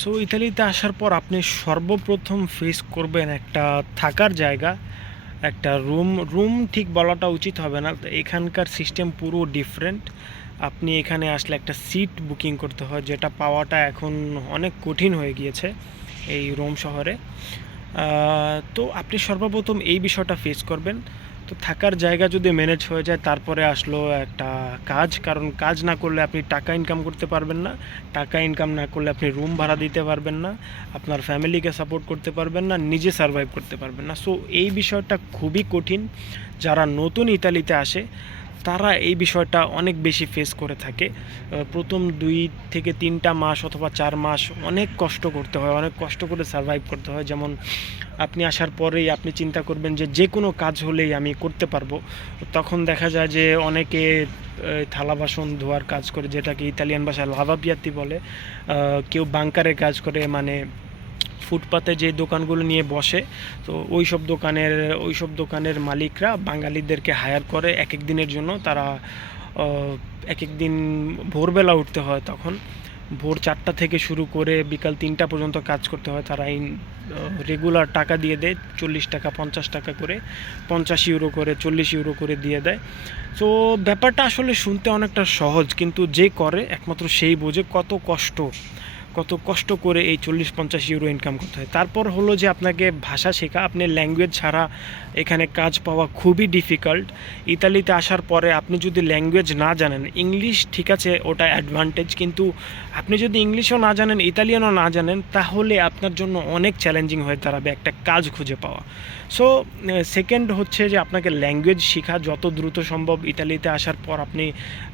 So ইতালিতে আসার পর আপনি সর্বপ্রথম ফেস করবেন একটা থাকার জায়গা, একটা রুম রুম ঠিক বলাটা উচিত হবে না। এখানকার সিস্টেম পুরো ডিফারেন্ট আপনি এখানে আসলে একটা সিট বুকিং করতে হয়, যেটা পাওয়াটা এখন অনেক কঠিন হয়ে গিয়েছে এই রোম শহরে। তো আপনি সর্বপ্রথম এই বিষয়টা ফেস করবেন। তো থাকার জায়গা যদি ম্যানেজ হয়ে যায়, তারপরে আসলো একটা কাজ। কারণ কাজ না করলে আপনি টাকা ইনকাম করতে পারবেন না। টাকা ইনকাম না করলে আপনি রুম ভাড়া দিতে পারবেন না। আপনার ফ্যামিলিকে সাপোর্ট করতে পারবেন না, নিজে সার্ভাইভ করতে পারবেন না। সো এই বিষয়টা খুবই কঠিন। যারা নতুন ইতালিতে আসে তারা এই বিষয়টা অনেক বেশি ফেস করে থাকে। প্রথম দুই থেকে তিনটা মাস অথবা চার মাস অনেক কষ্ট করতে হয়, অনেক কষ্ট করে সার্ভাইভ করতে হয়। যেমন আপনি আসার পরেই আপনি চিন্তা করবেন যে যে কোনো কাজ হলেই আমি করতে পারব। তখন দেখা যায় যে অনেকে থালা বাসন ধোয়ার কাজ করে, যেটাকে ইতালিয়ান ভাষায় লাভা পিয়াতি বলে কেউ বাংকারে কাজ করে মানে ফুটপাতে যে দোকানগুলো নিয়ে বসে, তো ওই সব দোকানের ওই সব দোকানের মালিকরা বাঙালিদেরকে হায়ার করে এক এক দিনের জন্য। তারা এক এক দিন ভোরবেলা উঠতে হয় তখন। ভোর চারটা থেকে শুরু করে বিকাল তিনটা পর্যন্ত কাজ করতে হয়। তারা এই রেগুলার টাকা দিয়ে দেয়, চল্লিশ টাকা, পঞ্চাশ টাকা করে, পঞ্চাশ ইউরো করে, চল্লিশ ইউরো করে দিয়ে দেয়। তো ব্যাপারটা আসলে শুনতে অনেকটা সহজ, কিন্তু যে করে একমাত্র সেই বোঝে কত কষ্ট। কত কষ্ট করে এই চল্লিশ পঞ্চাশ ইউরো ইনকাম করতে হয়। তারপর হলো যে আপনাকে ভাষা শেখা, আপনি ল্যাঙ্গুয়েজ ছাড়া এখানে কাজ পাওয়া খুবই ডিফিকাল্ট ইতালিতে আসার পরে আপনি যদি ল্যাঙ্গুয়েজ না জানেন ইংলিশ ঠিক আছে, ওটা অ্যাডভান্টেজ কিন্তু আপনি যদি ইংলিশও না জানেন ইতালিয়ানও না জানেন, তাহলে আপনার জন্য অনেক চ্যালেঞ্জিং হয়ে দাঁড়াবে একটা কাজ খুঁজে পাওয়া। সো সেকেন্ড হচ্ছে যে আপনাকে ল্যাঙ্গুয়েজ শেখা, যত দ্রুত সম্ভব ইতালিতে আসার পর আপনি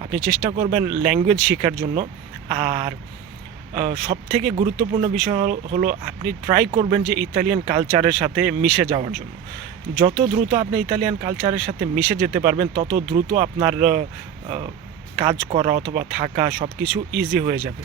আপনি চেষ্টা করবেন ল্যাঙ্গুয়েজ শেখার জন্য। আর সব থেকে গুরুত্বপূর্ণ বিষয় হল- আপনি ট্রাই করবেন যে ইতালিয়ান কালচারের সাথে মিশে যাওয়ার জন্য। যত দ্রুত আপনি ইতালিয়ান কালচারের সাথে মিশে যেতে পারবেন, তত দ্রুত আপনার কাজ করা অথবা থাকা সব কিছু ইজি হয়ে যাবে।